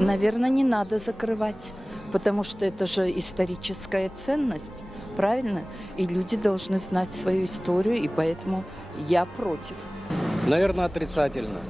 Наверное, не надо закрывать, потому что это же историческая ценность, правильно? И люди должны знать свою историю, и поэтому я против. Наверное, отрицательно.